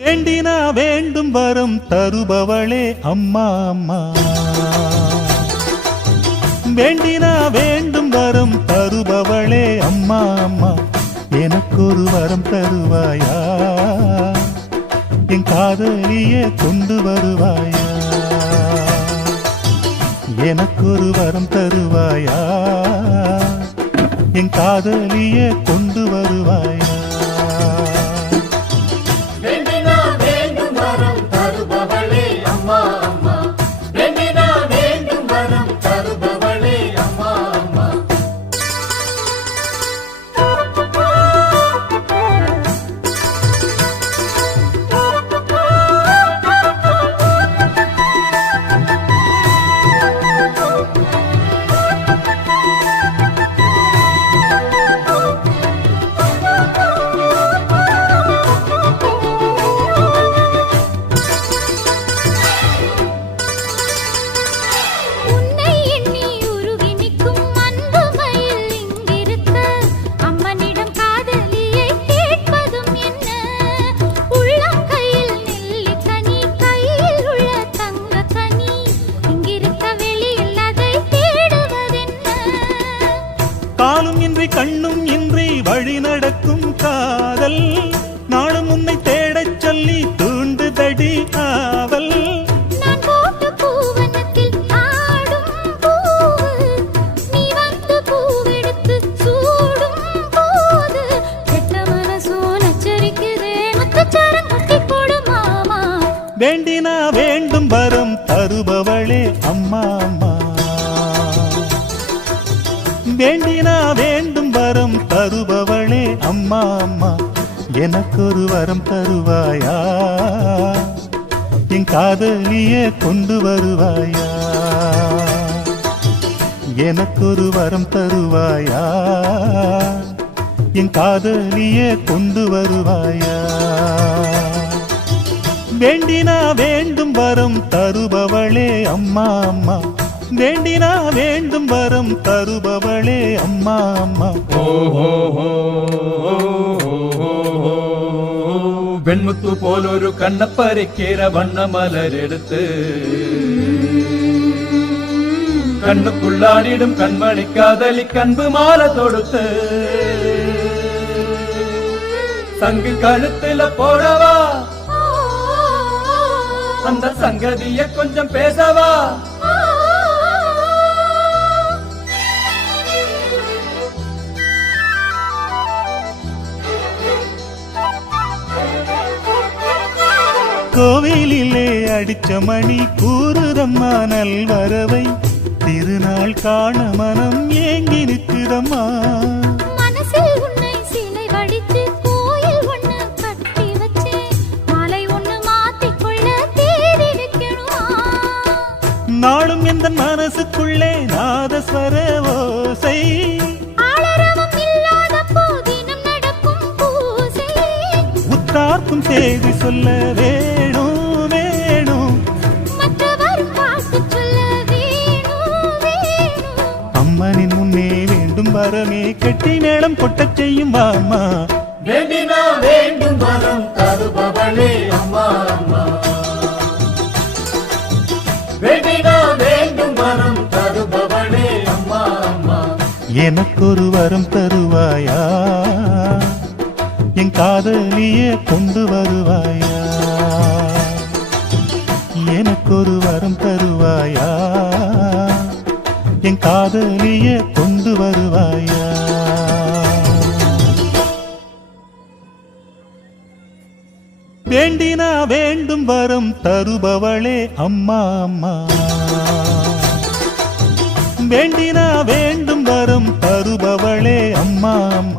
வேண்டினா வேண்டும் வரம் தருபவளே அம்மா அம்மா. வேண்டினா வேண்டும் வரம் தருபவளே அம்மா அம்மா. எனக்கொரு வரம் தருவாயா, என் காதலியே கொண்டு வருவாயா. எனக்கொரு வரம் தருவாயா, என் காதலியே கொண்டு வருவாயா. காலும் இன்றி கண்ணும் இன்றி வழி நடக்கும் காதல், நாளும் உன்னை தேடச் சொல்லி தூண்டுதடி ஆவல். நான் போட்ட பூவனத்தில் ஆடும் பூவு, நீ வந்து பூவெடுத்து சூடும் போது கெட்ட மனசோ நச்சரிக்குதே, முத்துச்சாரம் கட்டி போடு மாமா. வேண்டினா வேண்டும் வரம் தருபவளே அம்மா அம்மா. வேண்டினா வேண்டும் வரம் தருபவளே அம்மா அம்மா. எனக்கொரு வரம் தருவாயா, என் காதலியே கொண்டு வருவாயா. எனக்கொரு வரம் தருவாயா, என் காதலியே கொண்டு வருவாயா. வேண்டினா வேண்டும் வரம் தருபவளே அம்மா அம்மா. வேண்டினா வேண்டும் வரம் தருபவளே அம்மா அம்மா. വെൺമുത്തു പോലൊരു കണ്ണപ്പരക്കേര വണ്ണമലരെടുത്ത് കണ്ണുക്കുള്ളാടിടും കൺമണിക്കാതലി കൺപ് മാല തൊടുത്ത് சங்கு கழுத்துல போடவா, அந்த சங்கதிய கொஞ்சம் பேசவா. கோவிலிலே அடிச்ச மணி கூறுதம்மா நல்வரவை, திருநாள் காண மனம் ஏங்கி நிற்குதம்மா. மனசில் உன்னை சிலை வடித்து கோயில் ஒண்ணு கட்டி வச்சே, மாலை ஒண்ணு மாத்திக்கொள்ள தேடி வைக்கணுமா. நாளும் எந்த மனசுக்குள்ளே நாதஸ்வர ஓசை, ஆளரவம் இல்லாத போதினம் நடக்கும் பூசை. உத்தார்க்கும் செய்தி சொல்ல வேணும் வேணும், மற்றவர் பார்த்து சொல்ல வேணும் வேணும். அம்மனின் முன்னே வேண்டும் வரமே கெட்டி மேளம் கொட்டச் செய்யும் வாமா. வேண்டினா வேண்டும் வரம் தருபவளே அம்மா அம்மா. வேண்டினா வேண்டும் வரம் தருபவளே அம்மா அம்மா. எனக்கொரு வரம் தருவாயா, என் காதலியே கொண்டு வருவாயா. எனக்கொரு வரம் தருவாயா, என் காதலியே கொண்டு வருவாயா. வேண்டினா வேண்டும் வரம் தருபவளே அம்மா அம்மா. வேண்டினா வேண்டும் வரம் தருபவளே அம்மா அம்மா.